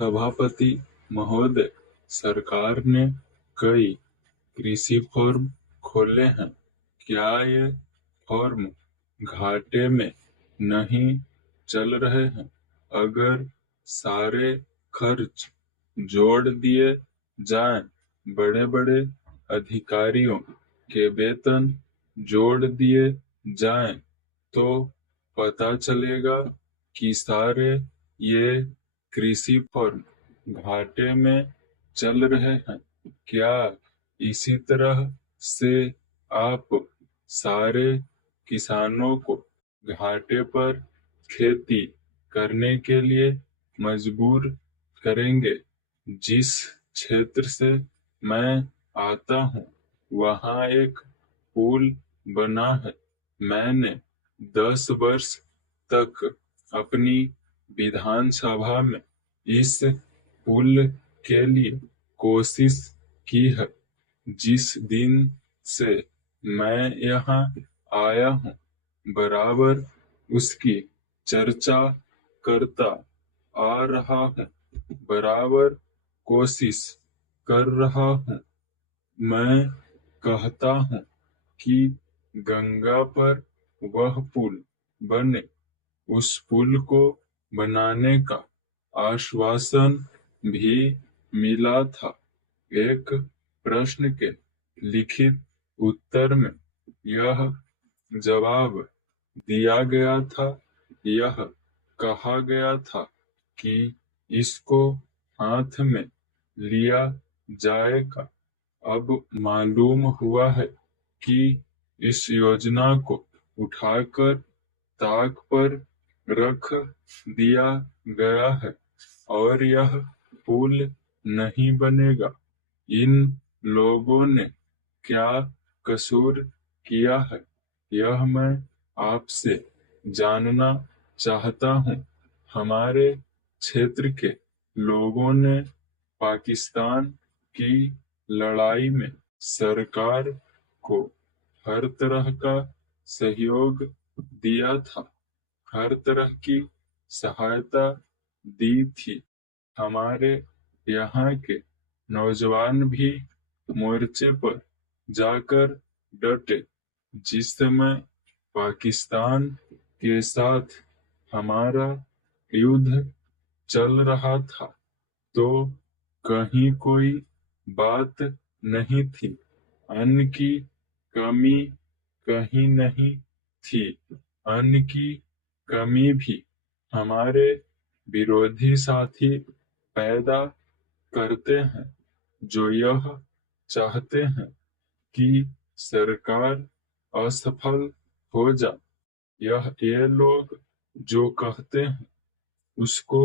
सभापति महोदय, सरकार ने कई कृषि फॉर्म खोले हैं। क्या ये फॉर्म घाटे में नहीं चल रहे हैं? अगर सारे खर्च जोड़ दिए जाएं, बड़े बड़े अधिकारियों के वेतन जोड़ दिए जाएं, तो पता चलेगा कि सारे ये कृषि फॉर्म घाटे में चल रहे हैं। क्या इसी तरह से आप सारे किसानों को घाटे पर खेती करने के लिए मजबूर करेंगे? जिस क्षेत्र से मैं आता हूँ, वहाँ एक पुल बना है। मैंने 10 वर्ष तक अपनी विधानसभा में इस पुल के लिए कोशिश की है। जिस दिन से मैं यहाँ आया हूँ, बराबर उसकी चर्चा करता आ रहा हूँ, बराबर कोशिश कर रहा हूँ। मैं कहता हूँ कि गंगा पर वह पुल बने। उस पुल को बनाने का आश्वासन भी मिला था। एक प्रश्न के लिखित उत्तर में यह जवाब दिया गया था। यह कहा गया था कि इसको हाथ में लिया जाएगा। अब मालूम हुआ है कि इस योजना को उठाकर ताक पर रख दिया गया है और यह पुल नहीं बनेगा। इन लोगों ने क्या कसूर किया है, यह मैं आपसे जानना चाहता हूँ। हमारे क्षेत्र के लोगों ने पाकिस्तान की लड़ाई में सरकार को हर तरह का सहयोग दिया था, हर तरह की सहायता दी थी। हमारे यहाँ के नौजवान भी मोर्चे पर जाकर डटे। जिस समय पाकिस्तान के साथ हमारा युद्ध चल रहा था, तो कहीं कोई बात नहीं थी। अन्न की कमी कहीं नहीं थी। अन्न की कमी भी हमारे विरोधी साथी पैदा करते हैं, जो यह चाहते हैं कि सरकार असफल हो जाए। ये लोग जो कहते हैं उसको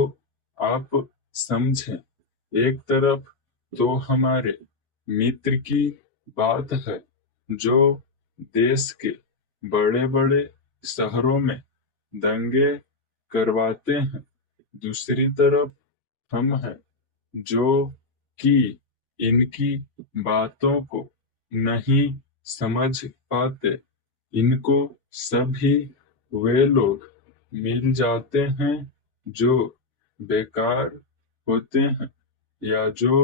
आप समझें। एक तरफ तो हमारे मित्र की बात है जो देश के बड़े बड़े शहरों में दंगे करवाते हैं, दूसरी तरफ हम हैं जो कि इनकी बातों को नहीं समझ पाते। इनको सभी वे लोग मिल जाते हैं जो बेकार होते हैं या जो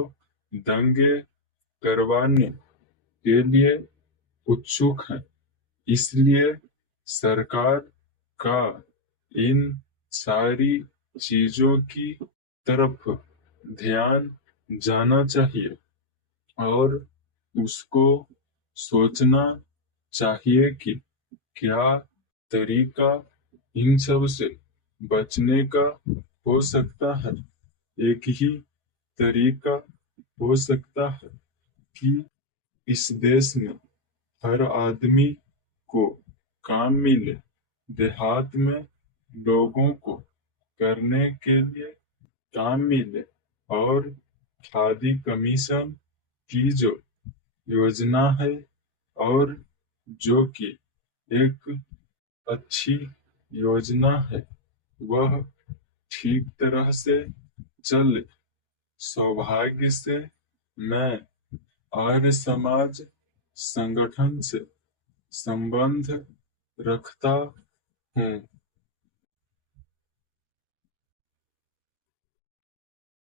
दंगे करवाने के लिए उत्सुक हैं। इसलिए सरकार का इन सारी चीजों की तरफ ध्यान जाना चाहिए और उसको सोचना चाहिए कि क्या तरीका इन सब से बचने का हो सकता है। एक ही तरीका हो सकता है कि इस देश में हर आदमी को काम मिले, देहात में लोगों को करने के लिए काम मिले और खादी कमीशन की जो योजना है और जो कि एक अच्छी योजना है, वह ठीक तरह से चले। सौभाग्य से मैं आर्य समाज संगठन से संबंध रखता हूँ।